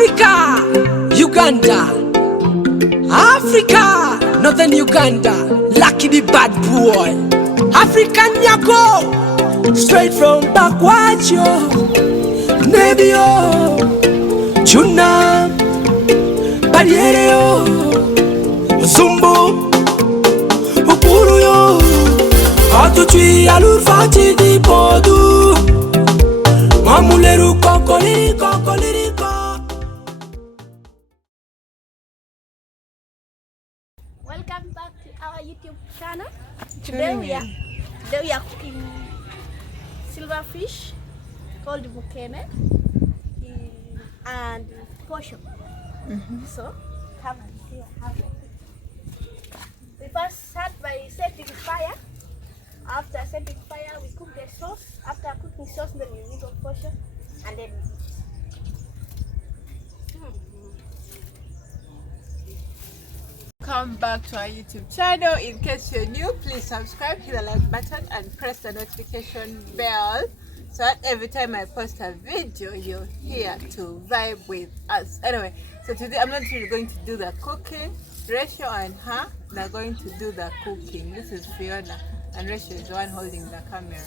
Africa, Uganda, Africa, Northern Uganda, Lucky the bad boy, African Nyako, straight from Bakwacho, Nebio, Chuna, Barriero, Zumbo, Ukuruyo, Atutwi Alufati di Podu, Mamuleru Kokoliri. Welcome back to our YouTube channel. Today we are cooking silverfish called mukene and posho. So come and see how we cook. We first start by setting fire. After setting fire, we cook the sauce. After cooking sauce, then we mix the posho and then we eat. Welcome back to our YouTube channel. In case you're new, please subscribe, hit the like button and press the notification bell so that every time I post a video you're here to vibe with us. Anyway, so today I'm not really going to do the cooking. Rachel and her, they're going to do the cooking. This is Fiona and Rachel is the one holding the camera.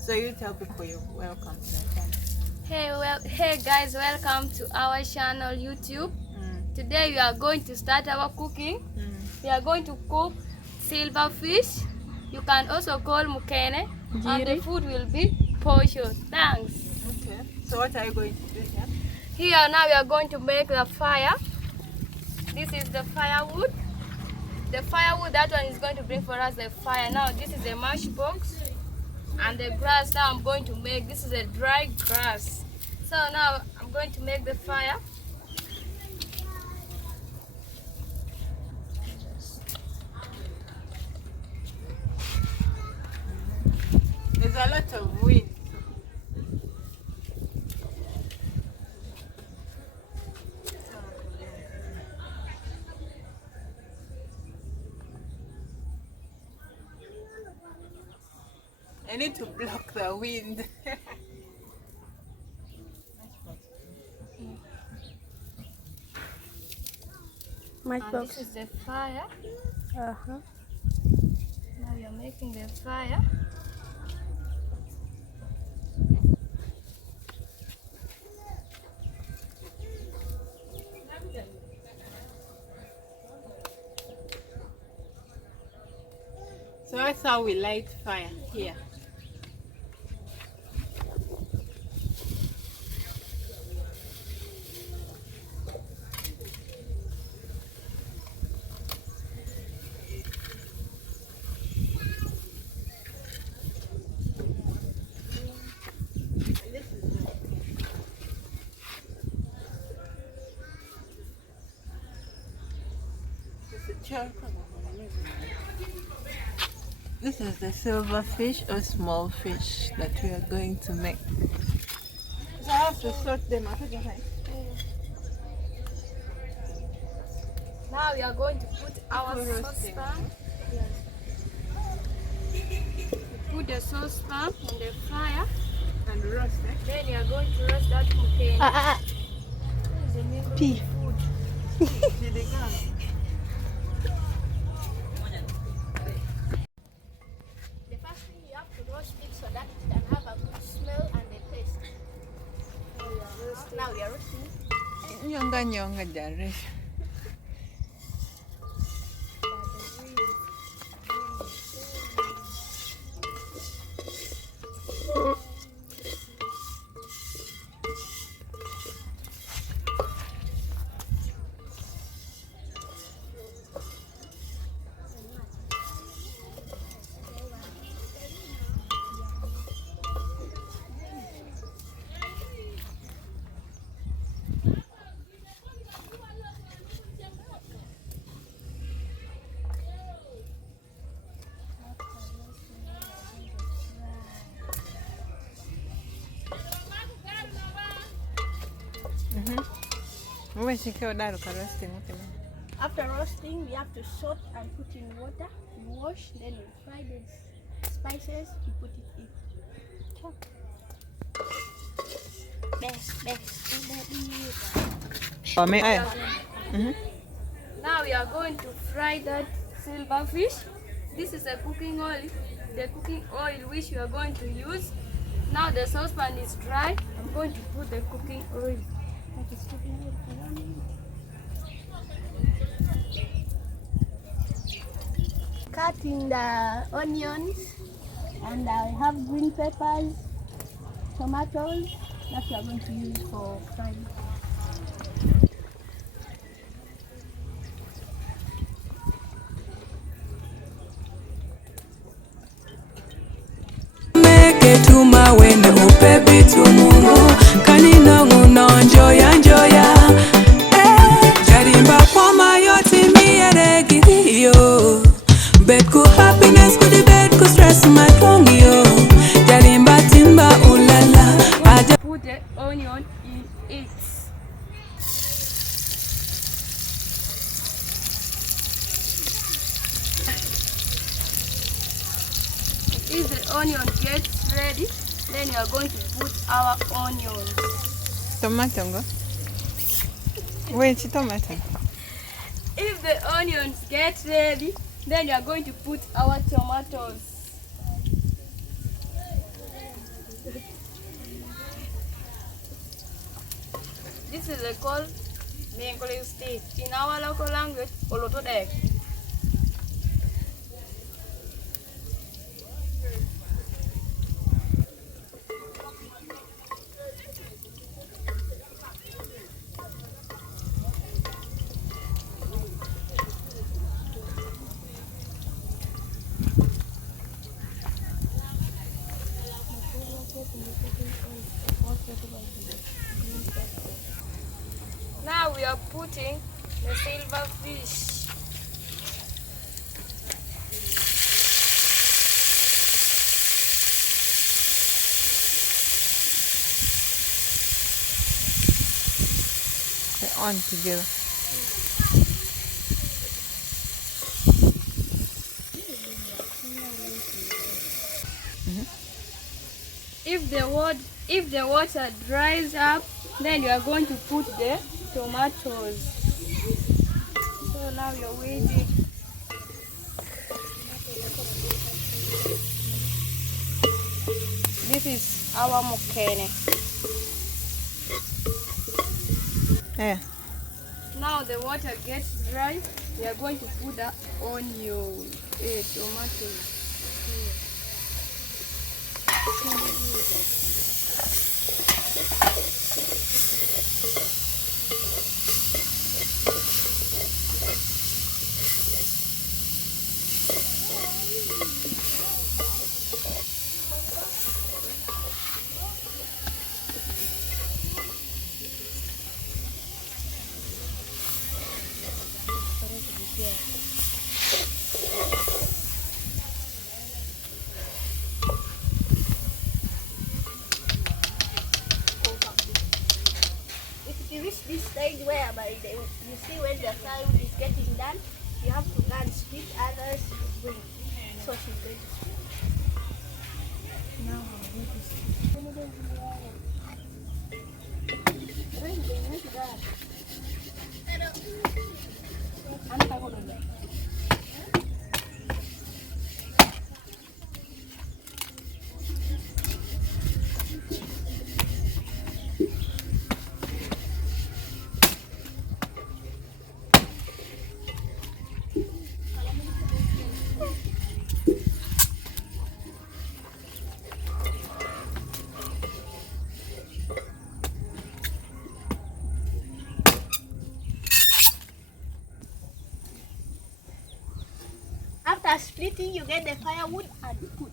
So you tell people you're welcome to the channel. Hey guys, welcome to our channel YouTube. Today we are going to start our cooking. We are going to cook silverfish. You can also call mukene. And the food will be posho. Thanks. Okay. So what are you going to do here? Here now we are going to make the fire. This is the firewood. The firewood, that one is going to bring for us the fire. Now this is a mash box. And the grass now I'm going to make. This is a dry grass. So now I'm going to make the fire. There's a lot of wind. I need to block the wind. This is the fire. Now we are making the fire. So that's how we light fire here. This is the silverfish or small fish that we are going to make. So I have to sort them out. Now we are going to put our saucepan. Put the saucepan on the fire And roast it. Then we are going to roast that mukene. This is a mean food. The first thing you have to roast it so that it can have a good smell and a taste. Now we are roasting. Nyonga jare. After roasting, we have to salt and put in water, wash, then we fry the spices, you put it in. Best, baby. Now we are going to fry that silver fish. This is a cooking oil, the cooking oil which we are going to use. Now the saucepan is dry. I'm going to put the cooking oil. Cutting the onions, and I have green peppers, tomatoes that we are going to use for frying. Tuma wene upebi tumungu kaninongu no njoya jarimba kwa mayoti miyeregi yo bet ku happiness ku di bet ku stress matongi yo jarimba timba ulala aja. Put the onion in it. If the onion gets ready, then you are going to put our onions. Tomato. Wait, tomato. If the onions get ready, then you are going to put our tomatoes. This is called mango steak. In our local language, olotodek. Now we are putting the silver fish. They're on together. If the water dries up, then you are going to put the tomatoes. So now you're waiting. This is our mokene. Yeah. Now the water gets dry, we are going to put the onion, tomatoes. This stage whereby you see when the firewood is getting done, you have to go and split, others bring. So she's going to split. Now I'm going to split. After splitting, you get the firewood and you put.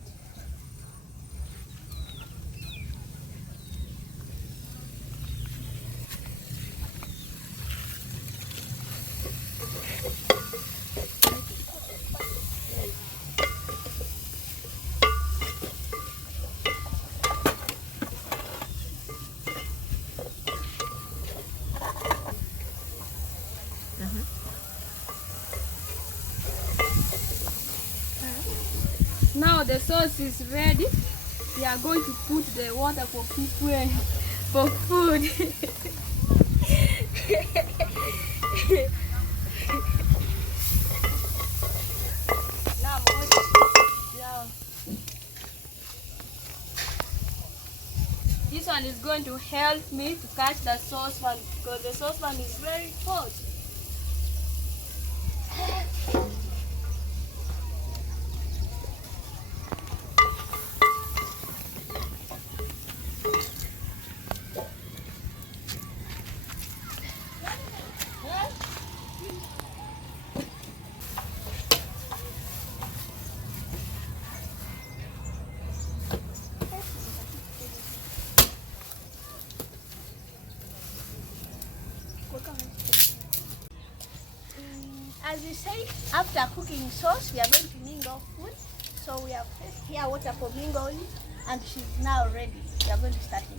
Now the sauce is ready. We are going to put the water for people for food. Now I'm going to put it down. This one is going to help me to catch the saucepan because the saucepan is very hot. As we say, after cooking sauce, we are going to mingle food. So we have placed here water for mingling, and she's now ready. We are going to start it.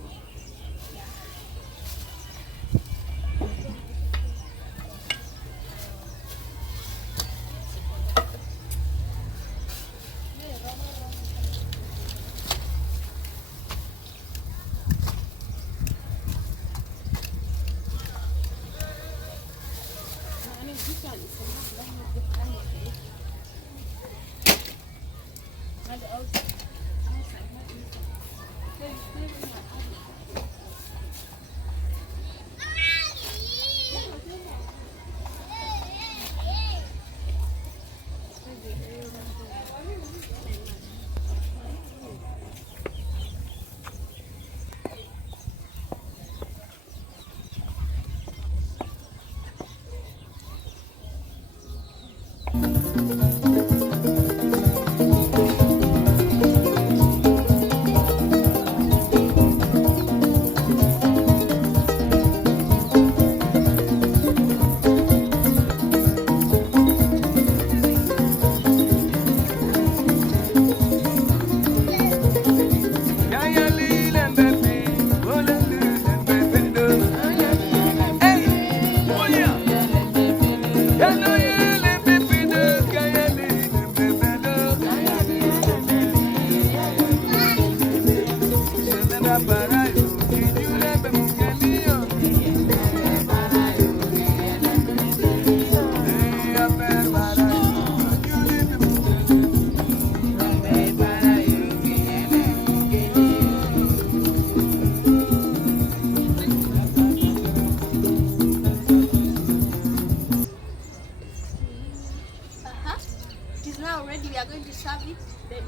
It is now ready. We are going to serve it. Then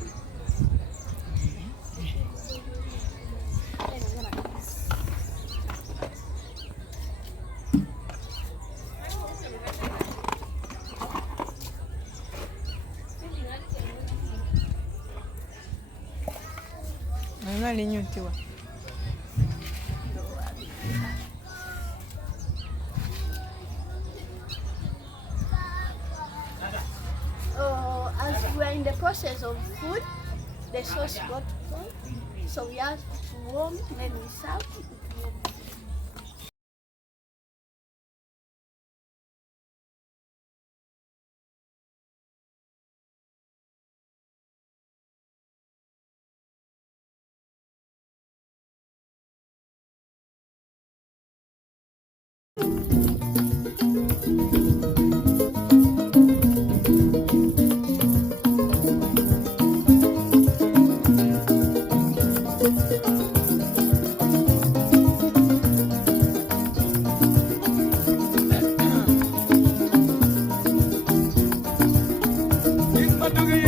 Mama alinyutiwa. as we are in the process of food, the sauce got cold, so we have to warm, then we serve. Madhuga